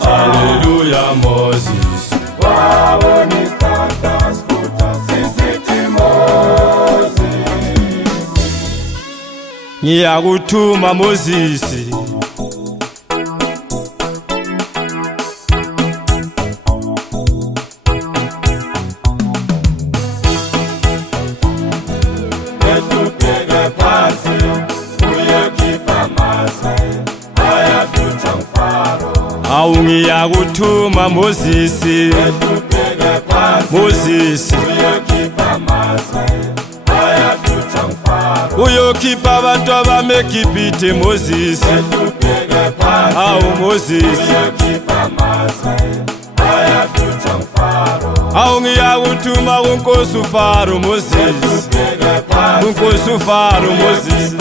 Haleluya Moses, ngiyakuthuma Moses, awu ngiyakuthuma Moses, Moses uyokhipha abantu abami eGibhithe Moses, awu Moses awu ngiyakuthuma kuNkosi uFaro Moses, kuNkosi uFaro Moses.